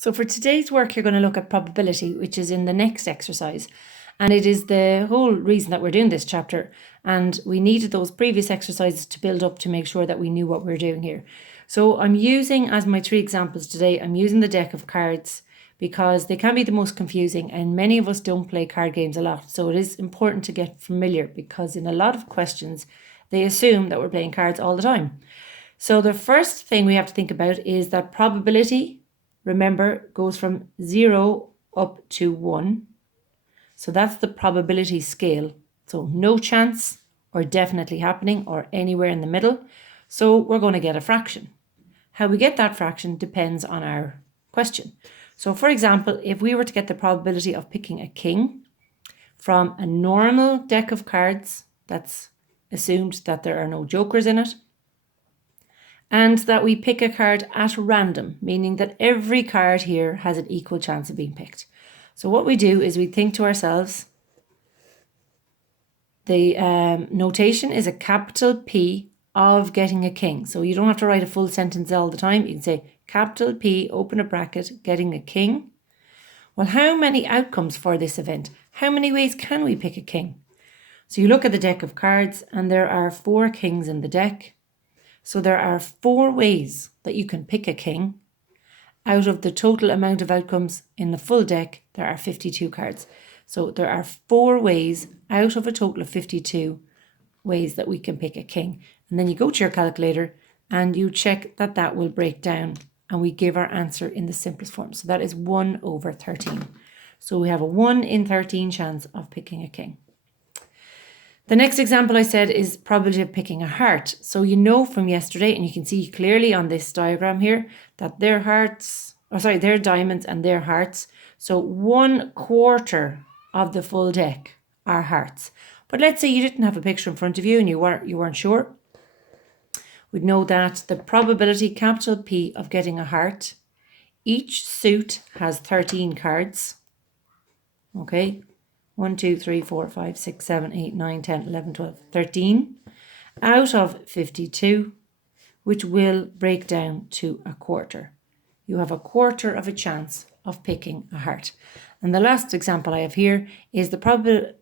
So for today's work, you're going to look at probability, which is in the next exercise. And it is the whole reason that we're doing this chapter. And we needed those previous exercises to build up to make sure that we knew what we were doing here. So I'm using, as my 3 examples today, I'm using the deck of cards because they can be the most confusing and many of us don't play card games a lot. So it is important to get familiar because in a lot of questions, they assume that we're playing cards all the time. So the first thing we have to think about is that probability, remember, goes from 0 up to 1. So that's the probability scale. So no chance or definitely happening or anywhere in the middle. So we're going to get a fraction. How we get that fraction depends on our question. So for example, if we were to get the probability of picking a king from a normal deck of cards, that's assumed that there are no jokers in it, and that we pick a card at random, meaning that every card here has an equal chance of being picked. So what we do is we think to ourselves, the notation is a capital P of getting a king. So you don't have to write a full sentence all the time. You can say capital P, open a bracket, getting a king. Well, how many outcomes for this event? How many ways can we pick a king? So you look at the deck of cards and there are 4 kings in the deck. So there are 4 ways that you can pick a king. Out of the total amount of outcomes in the full deck, there are 52 cards. So there are 4 ways out of a total of 52 ways that we can pick a king. And then you go to your calculator and you check that that will break down and we give our answer in the simplest form. So that is 1 over 13. So we have a 1 in 13 chance of picking a king. The next example I said is probability of picking a heart. So you know from yesterday, and you can see clearly on this diagram here, that their diamonds and their hearts. So 1/4 of the full deck are hearts. But let's say you didn't have a picture in front of you and you weren't sure. We'd know that the probability, capital P, of getting a heart, each suit has 13 cards. Okay. 1, 2, 3, 4, 5, 6, 7, 8, 9, 10, 11, 12, 13 out of 52, which will break down to a quarter. You have a quarter of a chance of picking a heart. And the last example I have here is the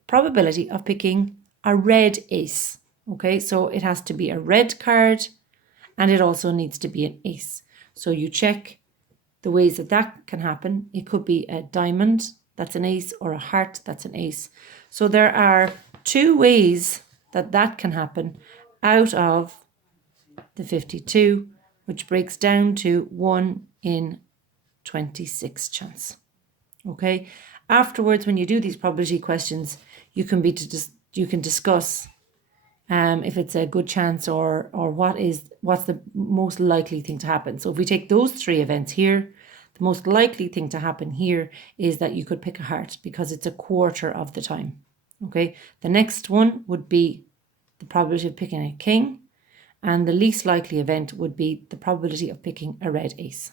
probability of picking a red ace. Okay, so it has to be a red card and it also needs to be an ace. So you check the ways that that can happen. It could be a diamond, that's an ace, or a heart, that's an ace. So there are 2 ways that that can happen out of the 52, which breaks down to 1 in 26 chance. Okay. Afterwards, when you do these probability questions, you can discuss if it's a good chance or what's the most likely thing to happen. So if we take those 3 events here, the most likely thing to happen here is that you could pick a heart because it's a quarter of the time. Okay. The next one would be the probability of picking a king, and the least likely event would be the probability of picking a red ace.